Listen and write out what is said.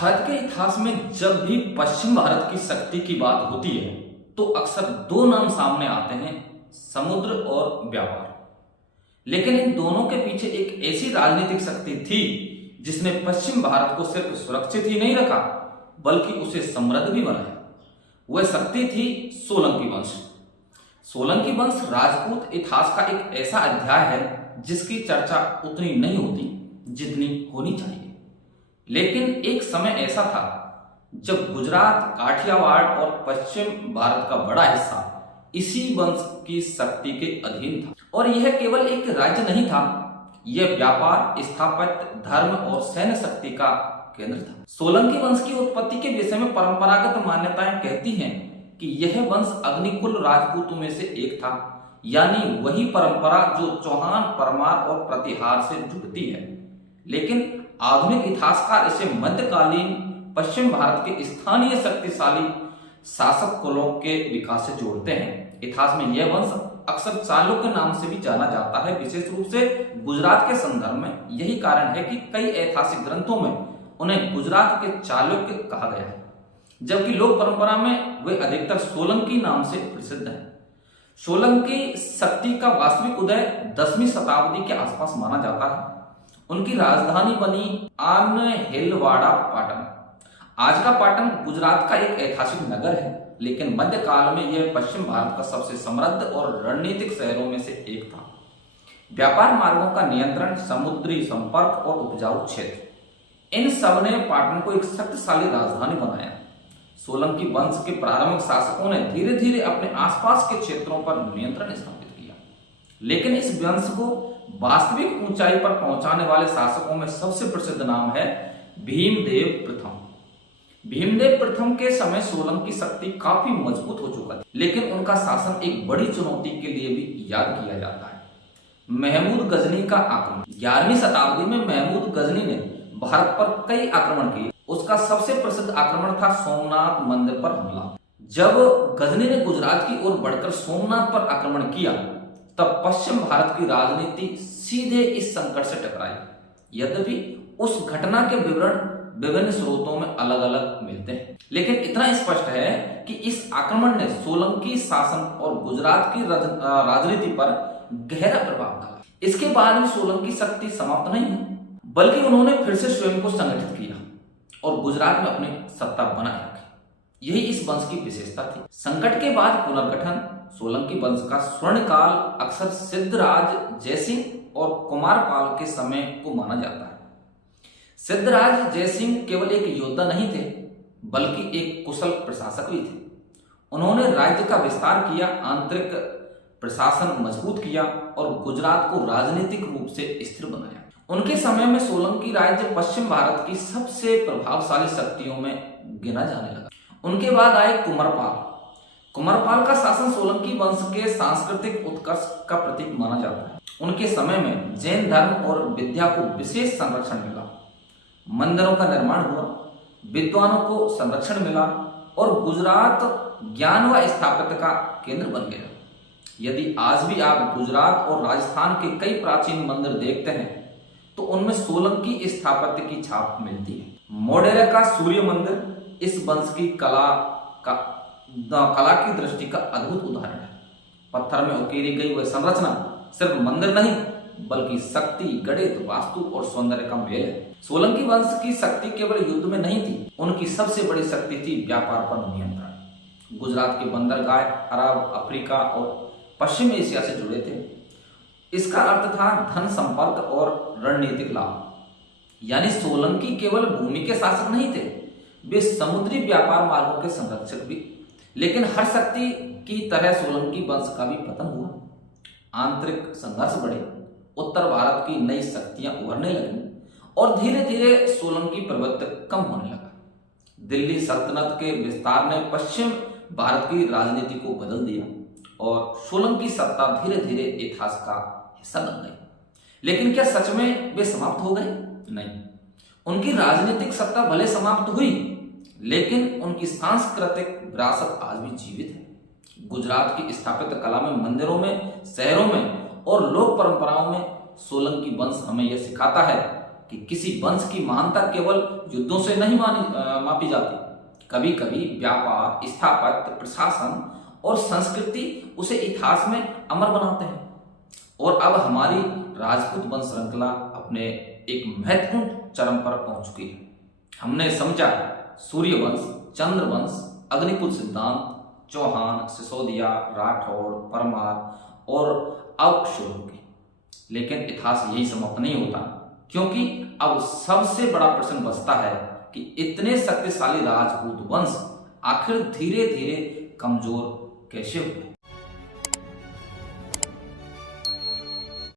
भारत के इतिहास में जब भी पश्चिम भारत की शक्ति की बात होती है तो अक्सर दो नाम सामने आते हैं, समुद्र और व्यापार। लेकिन इन दोनों के पीछे एक ऐसी राजनीतिक शक्ति थी जिसने पश्चिम भारत को सिर्फ सुरक्षित ही नहीं रखा बल्कि उसे समृद्ध भी बनाया। वह शक्ति थी सोलंकी वंश। सोलंकी वंश राजपूत इतिहास का एक ऐसा अध्याय है जिसकी चर्चा उतनी नहीं होती जितनी होनी चाहिए। लेकिन एक समय ऐसा था जब गुजरात, काठियावाड़ और पश्चिम भारत का बड़ा हिस्सा इसी वंश की शक्ति के अधीन था। और यह केवल एक राज्य नहीं था, यह व्यापार, स्थापत्य, धर्म और सैन्य शक्ति का केंद्र था। सोलंकी वंश की उत्पत्ति के विषय में परंपरागत मान्यताएं कहती हैं कि यह वंश अग्निकुल राजपूतों में से एक था, यानी वही परंपरा जो चौहान, परमार और प्रतिहार से जुड़ती है। लेकिन आधुनिक इतिहासकार इसे मध्यकालीन पश्चिम भारत के स्थानीय शक्तिशाली शासक कुलों के विकास से जोड़ते हैं। इतिहास में यह वंश अक्सर चालुक्य नाम से भी जाना जाता है, विशेष रूप से गुजरात के संदर्भ में। यही कारण है कि कई ऐतिहासिक ग्रंथों में उन्हें गुजरात के चालुक्य कहा गया है, जबकि लोक परंपरा में वे अधिकतर सोलंकी नाम से प्रसिद्ध हैं। सोलंकी शक्ति का वास्तविक उदय 10वीं शताब्दी के आसपास माना जाता है। उनकी राजधानी बनी आनहिलवाड़ा पाटन। आज का पाटन गुजरात का एक ऐतिहासिक नगर है, लेकिन मध्यकाल में यह पश्चिम भारत का सबसे समृद्ध और रणनीतिक शहरों में से एक था। व्यापार मार्गों का नियंत्रण, समुद्री संपर्क और उपजाऊ क्षेत्र, इन सब ने पाटन को एक शक्तिशाली राजधानी बनाया। सोलंकी वंश के प्रारंभिक शासकों ने धीरे धीरे अपने आसपास के क्षेत्रों पर नियंत्रण स्थापित किया, लेकिन इस वंश को वास्तविक ऊंचाई पर पहुंचाने वाले शासकों में सबसे प्रसिद्ध नाम है भीमदेव प्रथम। भीमदेव प्रथम के समय सोलंकी शक्ति काफी मजबूत हो चुका था, लेकिन उनका शासन एक बड़ी चुनौती के लिए भी याद किया जाता है, महमूद गजनी का आक्रमण। 11वीं शताब्दी में महमूद गजनी ने भारत पर कई आक्रमण किए। उसका सबसे प्रसिद्ध आक्रमण था सोमनाथ मंदिर पर हमला। जब गजनी ने गुजरात की ओर बढ़कर सोमनाथ पर आक्रमण किया तब पश्चिम भारत की राजनीति सीधे इस संकट से टकराई। यद्यपि उस घटना के विवरण विभिन्न स्रोतों में अलग अलग मिलते हैं, लेकिन इतना स्पष्ट है कि इस आक्रमण ने सोलंकी शासन और गुजरात की राजनीति पर गहरा प्रभाव डाला। इसके बाद भी सोलंकी शक्ति समाप्त नहीं हुई, बल्कि उन्होंने फिर से स्वयं को संगठित किया और गुजरात में अपनी सत्ता बनाए रखी। यही इस वंश की विशेषता थी। संकट के बाद पुनर्गठन। सोलंकी वंश का स्वर्णकाल अक्सर सिद्धराज जयसिंह और कुमारपाल के समय को माना जाता है। सिद्धराज जयसिंह केवल एक योद्धा नहीं थे, बल्कि एक कुशल प्रशासक भी थे। उन्होंने राज्य का विस्तार किया, आंतरिक प्रशासन मजबूत किया और गुजरात को राजनीतिक रूप से स्थिर बनाया। उनके समय में सोलंकी राज्य पश्चिम भारत की सबसे प्रभावशाली शक्तियों में गिना जाने लगा। उनके बाद आए कुमारपाल। कुमारपाल का शासन सोलंकी वंश के सांस्कृतिक उत्कर्ष का प्रतीक माना जाता है। उनके समय में जैन धर्म और विद्या को विशेष संरक्षण मिला, मंदिरों का निर्माण हुआ, विद्वानों को संरक्षण मिला और गुजरात ज्ञान व स्थापत्य का केंद्र बन गया। यदि आज भी आप गुजरात और राजस्थान के कई प्राचीन मंदिर देखते हैं तो उनमें सोलंकी स्थापत्य की छाप मिलती है। मोढेरा का सूर्य मंदिर इस वंश की कला की दृष्टि का अद्भुत उदाहरण है। पत्थर में उकेरी गई वह संरचना सिर्फ मंदिर नहीं बल्कि शक्ति, गणित, वास्तु और सौंदर्य का मेल है। सोलंकी वंश की शक्ति केवल युद्ध में नहीं थी, उनकी सबसे बड़ी शक्ति थी व्यापार पर नियंत्रण। गुजरात के बंदरगाह अरब, अफ्रीका और पश्चिम एशिया से जुड़े थे। इसका अर्थ था धन, संपर्क और रणनीतिक लाभ। यानी सोलंकी केवल भूमि के शासक नहीं थे, वे समुद्री व्यापार मार्गों के संरक्षक भी। लेकिन हर शक्ति की तरह सोलंकी वंश का भी पतन हुआ। आंतरिक संघर्ष बढ़े, उत्तर भारत की नई शक्तियां उभरने लगी और धीरे धीरे सोलंकी प्रभुत्व कम होने लगा। दिल्ली सल्तनत के विस्तार ने पश्चिम भारत की राजनीति को बदल दिया और सोलंकी सत्ता धीरे धीरे इतिहास का हिस्सा बन गई। लेकिन क्या सच में वे समाप्त हो गए? नहीं। उनकी राजनीतिक सत्ता भले समाप्त हुई, लेकिन उनकी सांस्कृतिक विरासत आज भी जीवित है। गुजरात की स्थापत्य कला में, मंदिरों में, शहरों में और लोक परंपराओं में सोलंकी वंश हमें यह सिखाता है कि किसी वंश की महानता केवल युद्धों से नहीं मापी जाती। कभी कभी व्यापार, स्थापत्य, प्रशासन और संस्कृति उसे इतिहास में अमर बनाते हैं। और अब हमारी राजपूत वंश श्रृंखला अपने एक महत्वपूर्ण चरम पर पहुंच चुकी है। हमने समझा सूर्यवंश, चंद्रवंश, अग्निकुल सिद्धांत, चौहान, सिसोदिया, राठौड़, परमार और अब शुरू होगी। लेकिन इतिहास यही समाप्त नहीं होता, क्योंकि अब सबसे बड़ा प्रश्न बचता है कि इतने शक्तिशाली राजपूत वंश आखिर धीरे धीरे कमजोर कैसे हुए।